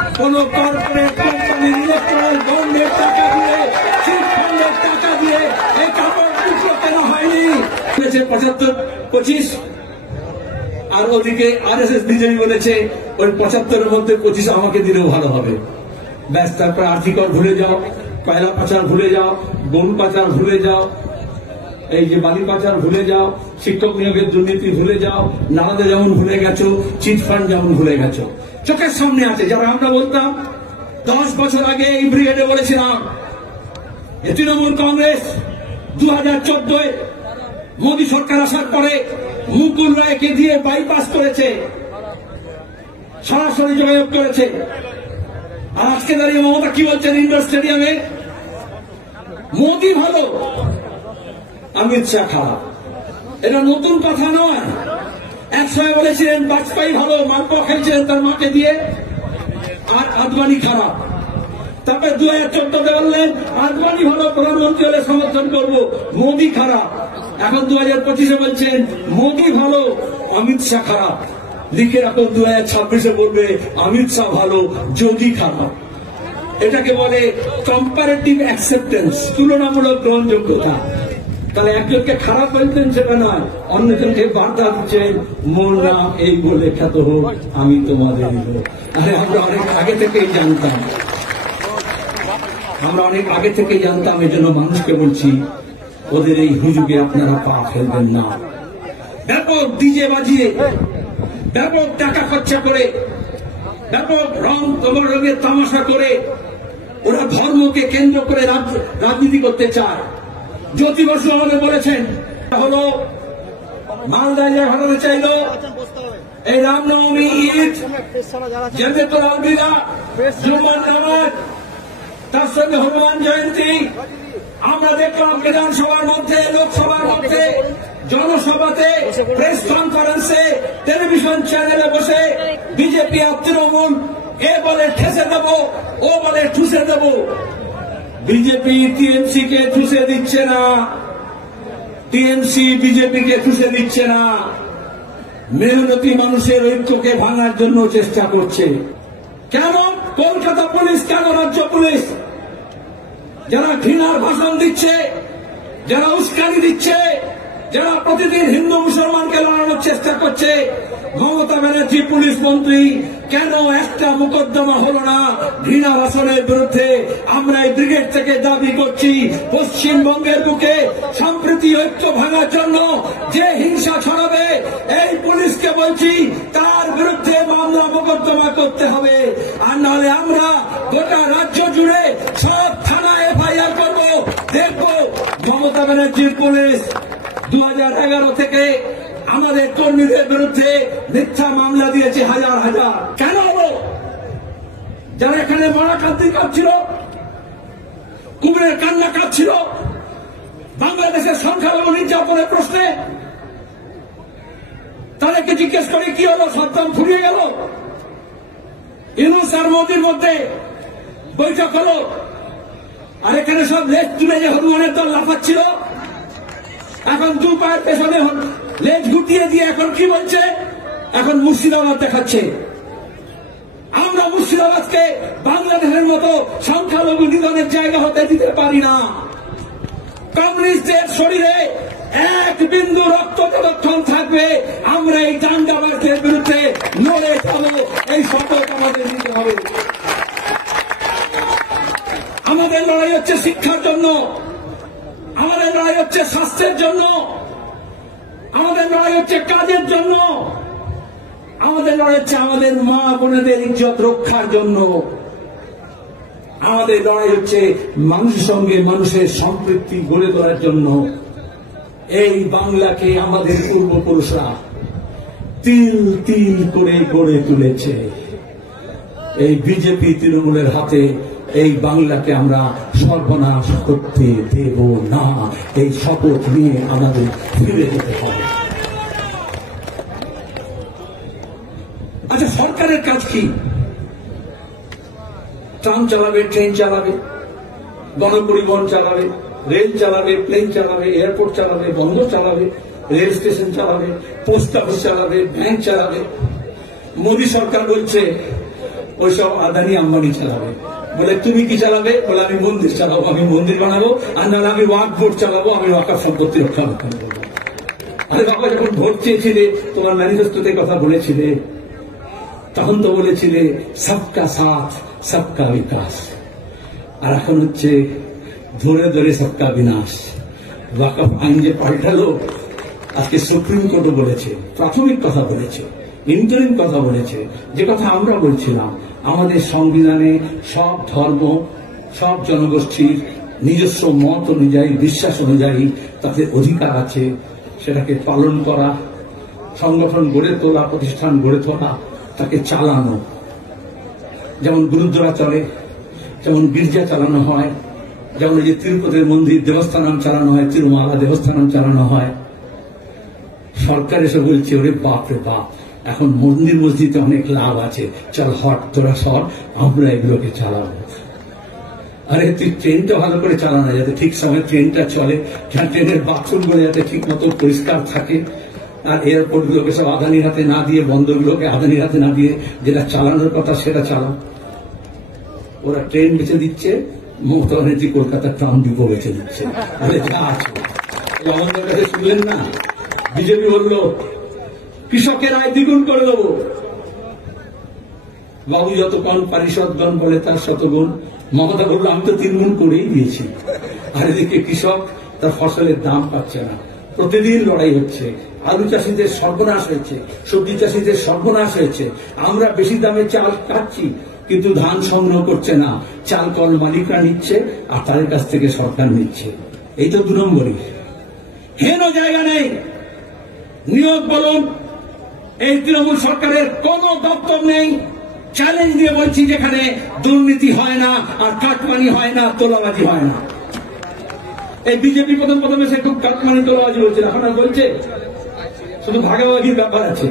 কোন কর্পোরেট কোম্পানির ইলেকট্রাল বন্ডের টাকা দিয়ে, চিট ফান্ডের টাকা দিয়ে এই কাপড় টুকরো কেনা হয়নি। 75-25 আর ওদিকে RSS বিজেপি বলেছে ওই 75-এর মধ্যে 25 আমাকে দিলেও ভালো হবে। ব্যাস, তারপর আর্থিক কর ভুলে যাও, কয়লা পাচার ভুলে যাও, বন পাচার ভুলে যাও, এই যে বালি পাচার ভুলে যাও, শিক্ষক নিয়োগের দুর্নীতি ভুলে যাও, নালাদে যেমন ভুলে গেছো, চিট ফান্ড যেমন ভুলে গেছো। চোখের সামনে আছে। যারা আমরা বলতাম 10 বছর আগে এই ব্রিগেডে বলেছিলাম তৃণমূল কংগ্রেস 2014 মোদী সরকার আসার পরে মুকুল রায়কে দিয়ে বাইপাস করেছে, সরাসরি যোগাযোগ করেছে। আর আজকে দাঁড়িয়ে মমতা কি বলছেন ইন্ডোর স্টেডিয়ামে? মোদী ভালো, অমিত শাহ খারাপ। এটা নতুন কথা নয়। এক সময় বলেছিলেন বাজপেয়ী ভালো, মালপোয়া খেয়েছিলেন তার মাকে দিয়ে, আর আদবানি খারাপ। তারপরে 2014-তে বললেন আদবানি ভালো, প্রধানমন্ত্রী হলে সমর্থন করবো, মোদী খারাপ। এখন 2025-এ বলছেন মোদী ভালো, অমিত শাহ খারাপ। লিখে রাখুন 2026-এ বলবে অমিত শাহ ভালো, যোগী খারাপ। এটাকে বলে কম্পারেটিভ অ্যাকসেপ্টেন্স, তুলনামূলক গ্রহণযোগ্যতা। তাহলে একজনকে খারাপ বলতেন সেটা নয়, অন্যজনকে বার্তা দিচ্ছেন মোর নাম এই বলে খ্যাত হোক, আমি তোমাদের হোক। আরে আমরা অনেক আগে থেকেই জানতাম, এই জন্য মানুষকে বলছি ওদের এই হুজুগে আপনারা পা ফেলবেন না। ব্যাপক ডিজে বাজিয়ে, ব্যাপক টাকা খরচা করে, ব্যাপক রঙের তামাশা করে ওরা ধর্মকে কেন্দ্র করে রাজনীতি করতে চায়। জ্যোতি বসু আমাদের বলেছেন হলো মালদায় যা ঘটাতে চাইল এই রামনবমী, ঈদ, জামাতুল আলবিদা, জুম্মার নামাজ, তার সঙ্গে হনুমান জয়ন্তী। আমরা দেখলাম বিধানসভার মধ্যে, লোকসভার মধ্যে, জনসভাতে, প্রেস কনফারেন্সে, টেলিভিশন চ্যানেলে বসে বিজেপি আর তৃণমূল এ বলে ঠেসে দেব, ও বলে ঠুসে দেব। বিজেপি টিএমসি কে ঠুসে দিচ্ছে না, টিএমসি বিজেপি কে ঠুসে দিচ্ছে না, মেহনতি মানুষের ঐক্যকে ভাঙার জন্য চেষ্টা করছে। কেন কলকাতা পুলিশ, কেন রাজ্য পুলিশ? যারা ঘৃণার ভাষণ দিচ্ছে, যারা উস্কানি দিচ্ছে, যারা প্রতিদিন হিন্দু মুসলমানকে লড়ানোর চেষ্টা করছে, মমতা ব্যানার্জি পুলিশ মন্ত্রী, কেন একটা মোকদ্দমা হলো না ঘৃণা ভাষণের বিরুদ্ধে? আমরা এই ব্রিগেড থেকে দাবি করছি পশ্চিমবঙ্গের বুকে সম্প্রীতি ঐক্য ভাঙার জন্য যে হিংসা ছড়াবে, এই পুলিশকে বলছি তার বিরুদ্ধে মামলা মোকদ্দমা করতে হবে। আর নাহলে আমরা গোটা রাজ্য জুড়ে সব থানায় FIR করব। দেখবো মমতা ব্যানার্জির পুলিশ 2011 থেকে আমাদের কর্মীদের বিরুদ্ধে মিথ্যা মামলা দিয়েছে হাজার হাজার। কেন হলো? যারা এখানে মারা কাঁদতে কাঁদছিল, কুকুরের কান্না কাঁদছিল বাংলাদেশের সংখ্যালঘু নির্যাতনের প্রশ্নে, তাদেরকে জিজ্ঞেস করে কি হলো? সাদ্দাম ফুরিয়ে গেল? ইউনূস আর মোদির মধ্যে বৈঠক হলো, আর এখানে সব লেজ তুলে যে হনুমানের দল লাফাচ্ছিল, এখন দু পায়ের পেছনে লেজ গুটিয়ে দিয়ে এখন কি বলছে? এখন মুর্শিদাবাদ দেখাচ্ছে। আমরা মুর্শিদাবাদকে বাংলাদেশের মতো সংখ্যালঘু নিধনের জায়গা হতে দিতে পারি না। কমিউনিস্টদের শরীরে এক বিন্দু রক্ত যতক্ষণ থাকবে আমরা এই দাঙ্গাবাজদের বিরুদ্ধে লড়ে যাব, এই শপথ আমাদের নিতে হবে। আমাদের লড়াই হচ্ছে শিক্ষার জন্য, আমাদের লড়াই হচ্ছে স্বাস্থ্যের জন্য, আমাদের লড়াই হচ্ছে কাজের জন্য, আমাদের লড়াই হচ্ছে আমাদের মা বোনেদের ইজ্জত রক্ষার জন্য, আমাদের লড়াই হচ্ছে মানুষের সঙ্গে মানুষের সম্পৃক্তি গড়ে তোলার জন্য। এই বাংলাকে আমাদের পূর্বপুরুষরা তিল তিল করে গড়ে তুলেছে। এই বিজেপি তৃণমূলের হাতে এই বাংলাকে আমরা সর্বনাশ করতে দেব না। এই শপথ নিয়ে আমাদের ফিরে যেতে হবে। আচ্ছা, সরকারের কাজ কি? ট্রাম চালাবে, ট্রেন চালাবে, গণপরিবহন চালাবে, রেল চালাবে, প্লেন চালাবে, এয়ারপোর্ট চালাবে, বন্দর চালাবে, রেল স্টেশন চালাবে, পোস্ট অফিস চালাবে, ব্যাংক চালাবে। মোদী সরকার বলছে ওইসব আদানি আম্বানি চালাবে। বলে তুমি কি চালাবে? বলে আমি মন্দির চালাবো, আমি মন্দির বানাবো, আর না আমি ওয়াকফ বোর্ড চালাবো, আমি ওয়াকফ সম্পত্তি রক্ষণাবেক্ষণ করবো। আরে বাবা, যখন ভোট চেয়েছিলে তোমার ম্যানিফেস্টোতে কথা বলেছিলে, তখন তো বলেছিলে সবকা সাথ সবকা বিকাশ, আর এখন হচ্ছে ধরে ধরে সবকা বিনাশ। ওয়াকফ আইন যে পাল্টালো, আজকে সুপ্রিম কোর্টও বলেছে, প্রাথমিক কথা বলেছে, ইন্টারিম কথা বলেছে, যে কথা আমরা বলছিলাম, আমাদের সংবিধানে সব ধর্ম, সব জনগোষ্ঠীর নিজস্ব মত অনুযায়ী, বিশ্বাস অনুযায়ী তাদের অধিকার আছে, সেটাকে পালন করা, সংগঠন গড়ে তোলা, প্রতিষ্ঠান গড়ে তোলা, তাকে চালানো। যেমন গুরুদ্বারা চলে, যেমন গির্জা চালানো হয়, যেমন এই যে তিরুপতির মন্দির দেবস্থানম চালানো হয়, তিরুমালা দেবস্থানম চালানো হয়। সরকার এসে বলছে, ওরে বাপ রে বাপ, এখন মন্দির মসজিদে অনেক লাভ আছে, চল হট তোরা সর, আমরা এগুলোকে চালাবো। আরে তুই ট্রেনটা ভালো করে চালানো, যাতে ঠিক সময় ট্রেনটা চলে, ট্রেনের বাথরুম গুলো যাতে ঠিক মতো পরিষ্কার থাকে, আর এয়ারপোর্ট গুলোকে সব আদানির হাতে না দিয়ে, বন্দরগুলোকে আদানির হাতে না দিয়ে, যেটা চালানোর কথা সেটা চালাও। ওরা ট্রেন বেঁচে দিচ্ছে, মমতা ব্যানার্জি কলকাতার ট্রাম ডিপো বেঁচে দিচ্ছে। আরে যা আছে আমাদের কাছে শুনলেন না? বিজেপি বললো কৃষকের আয় দ্বিগুণ করে দেবো। বাবু যতক্ষণ পারিষদগণ বলে তার শতগুণ, মমতা বললো আমি তো 3 গুণ করেই দিয়েছি। আর এদিকে কৃষক তার ফসলের দাম পাচ্ছে না, প্রতিদিন লড়াই হচ্ছে। আলু চাষিদের সর্বনাশ হয়েছে, সবজি চাষিদের সর্বনাশ হয়েছে। আমরা বেশি দামে চাল কাটছি, কিন্তু ধান সংগ্রহ করছে না, চাল কল মালিকরা নিচ্ছে, আর তাদের কাছ থেকে সরকার নিচ্ছে। এই তো 2 নম্বরই। হেন জায়গা নেই। নিয়োগ বলুন, এই তৃণমূল সরকারের কোন দপ্তর নেই। চ্যালেঞ্জ দিয়ে বলছি, যেখানে দুর্নীতি হয় না, আর কাটমানি হয় না, তোলাবাজি হয় না। এই বিজেপি প্রথম এসে খুব কাটমানি তোলাবাজি বলছে, এখন আর বলছে শুধু ভাগাভাগির ব্যাপার আছে।